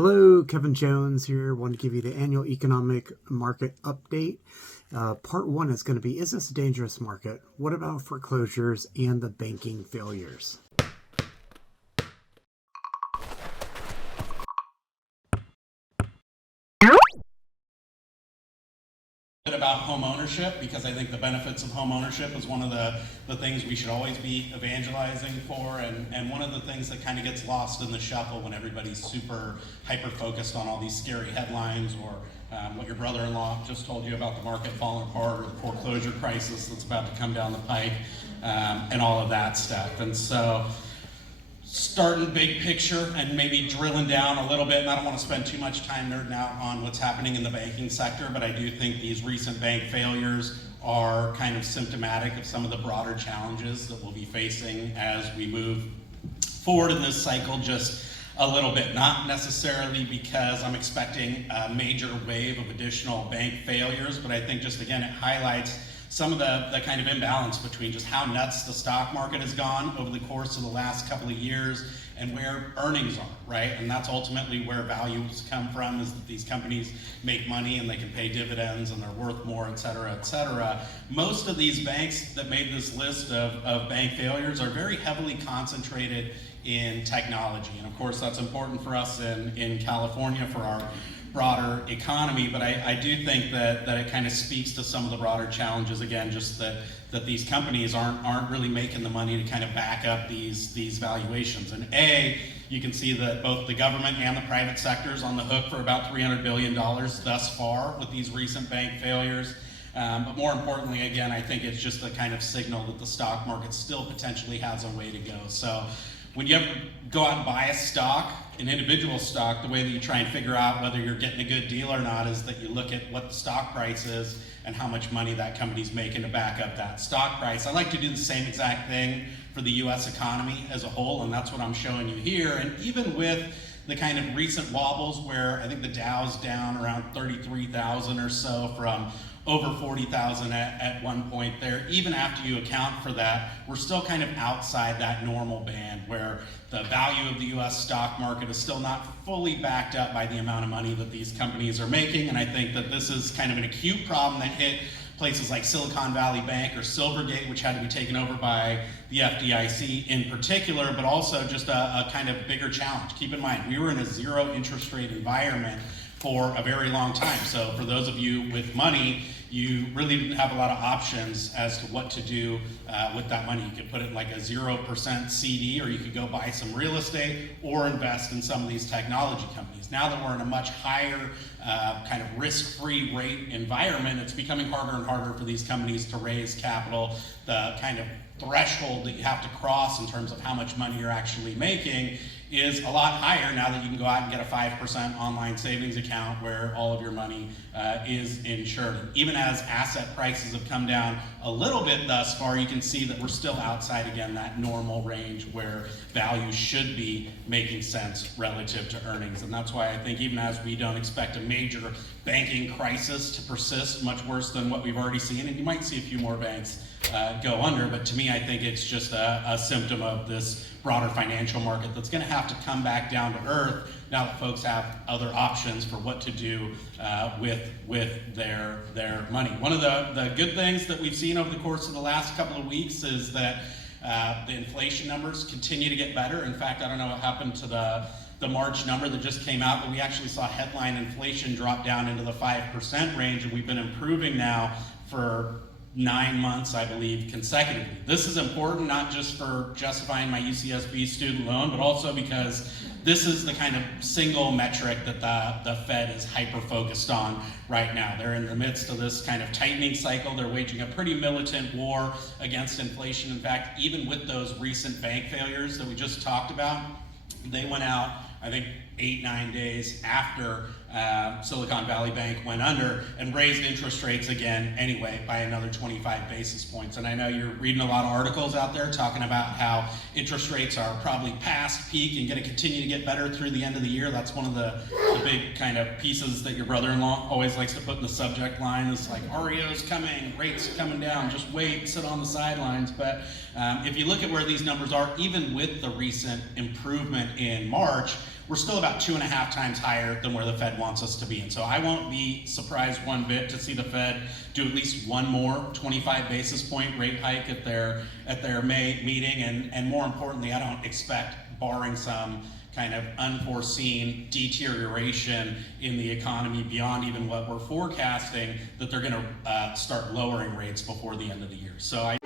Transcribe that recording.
Hello, Kevin Jones here. Want to give you the annual economic market update. Part one is going to be, is this a dangerous market? What about foreclosures and the banking failures? About home ownership, because I think the benefits of home ownership is one of the things we should always be evangelizing for, and one of the things that kind of gets lost in the shuffle when everybody's super hyper focused on all these scary headlines, or what your brother-in-law just told you about the market falling apart, or the foreclosure crisis that's about to come down the pike, and all of that stuff. And so starting big picture and maybe drilling down a little bit, and I don't want to spend too much time nerding out on what's happening in the banking sector, but I do think these recent bank failures are kind of symptomatic of some of the broader challenges that we'll be facing as we move forward in this cycle just a little bit. Not necessarily because I'm expecting a major wave of additional bank failures, but I think just again it highlights some of the kind of imbalance between just how nuts the stock market has gone over the course of the last couple of years and where earnings are, right? And that's ultimately where values come from, is that these companies make money and they can pay dividends and they're worth more, et cetera, et cetera. Most of these banks that made this list of bank failures are very heavily concentrated in technology. And of course, that's important for us in California for our broader economy, but I do think that it kind of speaks to some of the broader challenges, again, just that these companies aren't really making the money to kind of back up these valuations. And you can see that both the government and the private sector is on the hook for about $300 billion thus far with these recent bank failures. But more importantly, again, I think it's just a kind of signal that the stock market still potentially has a way to go. So when you ever go out and buy a stock, an individual stock, the way that you try and figure out whether you're getting a good deal or not is that you look at what the stock price is and how much money that company's making to back up that stock price. I like to do the same exact thing for the US economy as a whole, and that's what I'm showing you here. And even with the kind of recent wobbles where I think the Dow's down around 33,000 or so from over 40,000 at one point there, even after you account for that, we're still kind of outside that normal band where the value of the US stock market is still not fully backed up by the amount of money that these companies are making. And I think that this is kind of an acute problem that hit places like Silicon Valley Bank or Silvergate, which had to be taken over by the FDIC in particular, but also just a kind of bigger challenge. Keep in mind, we were in a zero interest rate environment for a very long time. So for those of you with money, you really didn't have a lot of options as to what to do with that money. You could put it in like a 0% CD, or you could go buy some real estate or invest in some of these technology companies. Now that we're in a much higher kind of risk-free rate environment, it's becoming harder and harder for these companies to raise capital. The kind of threshold that you have to cross in terms of how much money you're actually making is a lot higher now that you can go out and get a 5% online savings account where all of your money is insured. Even as asset prices have come down a little bit thus far, you can see that we're still outside, again, that normal range where values should be making sense relative to earnings. And that's why I think even as we don't expect a major banking crisis to persist, much worse than what we've already seen, and you might see a few more banks go under, but to me I think it's just a symptom of this broader financial market that's going to have to come back down to earth now that folks have other options for what to do with their money. One of the good things that we've seen over the course of the last couple of weeks is that the inflation numbers continue to get better. In fact, I don't know what happened to the March number that just came out, but we actually saw headline inflation drop down into the 5% range, and we've been improving now for 9 months, I believe, consecutively. This is important not just for justifying my UCSB student loan, but also because this is the kind of single metric that the Fed is hyper-focused on right now. They're in the midst of this kind of tightening cycle. They're waging a pretty militant war against inflation. In fact, even with those recent bank failures that we just talked about, they went out, I think, 8-9 days after Silicon Valley Bank went under and raised interest rates again anyway by another 25 basis points. And I know you're reading a lot of articles out there talking about how interest rates are probably past peak and going to continue to get better through the end of the year. That's one of the big kind of pieces that your brother-in-law always likes to put in the subject line, is like, REO's coming, rates coming down, just wait, sit on the sidelines. But if you look at where these numbers are, even with the recent improvement in March, we're still about 2.5 times higher than where the Fed wants us to be. And so I won't be surprised one bit to see the Fed do at least one more 25 basis point rate hike at their May meeting. And more importantly, I don't expect, barring some kind of unforeseen deterioration in the economy beyond even what we're forecasting, that they're going to start lowering rates before the end of the year. So